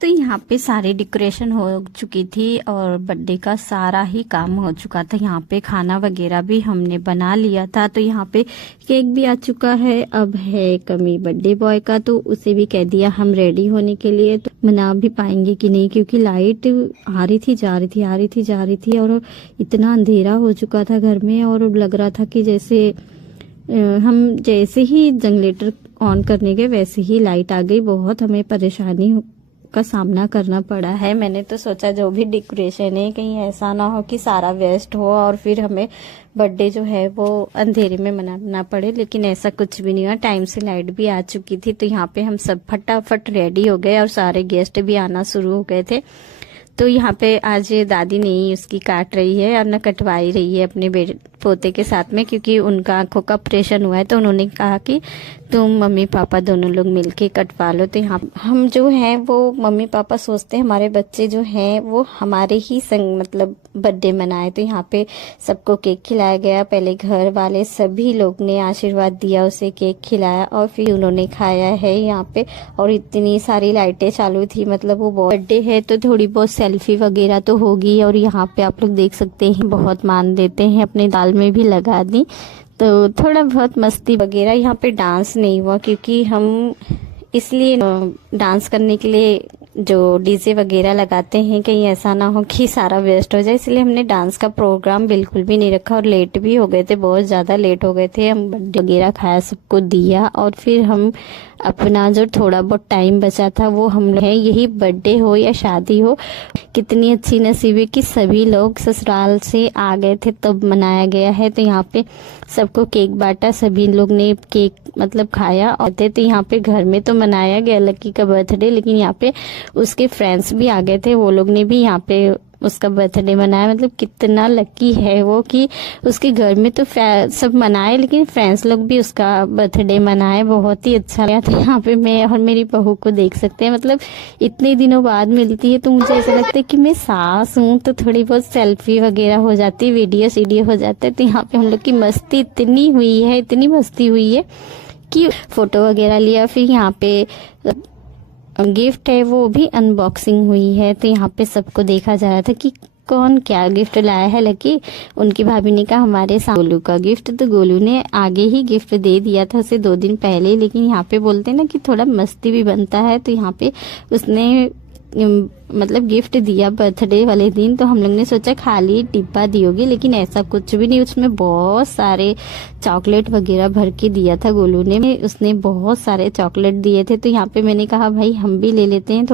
तो यहाँ पे सारी डेकोरेशन हो चुकी थी और बर्थडे का सारा ही काम हो चुका था। यहाँ पे खाना वगैरह भी हमने बना लिया था। तो यहाँ पे केक भी आ चुका है। अब है कमी बर्थडे बॉय का, तो उसे भी कह दिया हम रेडी होने के लिए। तो मना भी पाएंगे कि नहीं, क्योंकि लाइट आ रही थी जा रही थी, आ रही थी जा रही थी, और इतना अंधेरा हो चुका था घर में, और लग रहा था कि जैसे हम जैसे ही जनरेटर ऑन करने गए वैसे ही लाइट आ गई। बहुत हमें परेशानी का सामना करना पड़ा है। मैंने तो सोचा जो भी डेकोरेशन है कहीं ऐसा ना हो कि सारा वेस्ट हो और फिर हमें बर्थडे जो है वो अंधेरे में मनाना पड़े, लेकिन ऐसा कुछ भी नहीं हुआ। टाइम से लाइट भी आ चुकी थी। तो यहाँ पे हम सब फटाफट रेडी हो गए और सारे गेस्ट भी आना शुरू हो गए थे। तो यहाँ पे आज दादी नहीं उसकी काट रही है और न कटवाई रही है अपने पोते के साथ में, क्योंकि उनका आंखों का ऑपरेशन हुआ है। तो उन्होंने कहा कि तुम मम्मी पापा दोनों लोग मिलके कटवा लो। तो यहाँ हम जो हैं वो मम्मी पापा सोचते हैं हमारे बच्चे जो हैं वो हमारे ही संग मतलब बर्थडे मनाए। तो यहाँ पे सबको केक खिलाया गया। पहले घर वाले सभी लोग ने आशीर्वाद दिया, उसे केक खिलाया और फिर उन्होंने खाया है यहाँ पे। और इतनी सारी लाइटें चालू थी, मतलब वो बर्थडे है तो थोड़ी बहुत सेल्फी वगैरह तो होगी। और यहाँ पे आप लोग देख सकते हैं बहुत मान देते हैं, अपने दाल में भी लगा दी। तो थोड़ा बहुत मस्ती वगैरह। यहाँ पे डांस नहीं हुआ क्योंकि हम इसलिए डांस करने के लिए जो डीजे वगैरह लगाते हैं कहीं ऐसा ना हो कि सारा वेस्ट हो जाए, इसलिए हमने डांस का प्रोग्राम बिल्कुल भी नहीं रखा। और लेट भी हो गए थे, बहुत ज़्यादा लेट हो गए थे। हम बर्थडे वगैरह खाया, सबको दिया और फिर हम अपना जो थोड़ा बहुत टाइम बचा था वो हम है, यही बर्थडे हो या शादी हो, कितनी अच्छी नसीब है कि सभी लोग ससुराल से आ गए थे तब मनाया गया है। तो यहाँ पे सबको केक बांटा, सभी लोग ने केक मतलब खाया। और तो यहाँ पे घर में तो मनाया गया लकी का बर्थडे, लेकिन यहाँ पे उसके फ्रेंड्स भी आ गए थे, वो लोग ने भी यहाँ पे उसका बर्थडे मनाया। मतलब कितना लकी है वो कि उसके घर में तो सब मनाए, लेकिन फ्रेंड्स लोग भी उसका बर्थडे मनाए। बहुत ही अच्छा लगा था। यहाँ पे मैं और मेरी बहू को देख सकते हैं, मतलब इतने दिनों बाद मिलती है तो मुझे ऐसा लगता है कि मैं सास हूँ। तो थोड़ी बहुत सेल्फी वगैरह हो जाती है, वीडियो हो जाता है। तो यहाँ पे हम लोग की मस्ती इतनी हुई है, इतनी मस्ती हुई है कि फोटो वगैरह लिया। फिर यहाँ पे गिफ्ट है वो भी अनबॉक्सिंग हुई है। तो यहाँ पे सबको देखा जा रहा था कि कौन क्या गिफ्ट लाया है। लकी उनकी भाभी ने कहा हमारे गोलू का गिफ्ट। तो गोलू ने आगे ही गिफ्ट दे दिया था उसे 2 दिन पहले, लेकिन यहाँ पे बोलते हैं ना कि थोड़ा मस्ती भी बनता है। तो यहाँ पे उसने मतलब गिफ्ट दिया बर्थडे वाले दिन। तो हम लोग ने सोचा खाली डिब्बा दी होगी, लेकिन ऐसा कुछ भी नहीं। उसमें बहुत सारे चॉकलेट वगैरह भर के दिया था गोलू ने। उसने बहुत सारे चॉकलेट दिए थे। तो यहाँ पे मैंने कहा भाई हम भी ले लेते हैं थोड़ी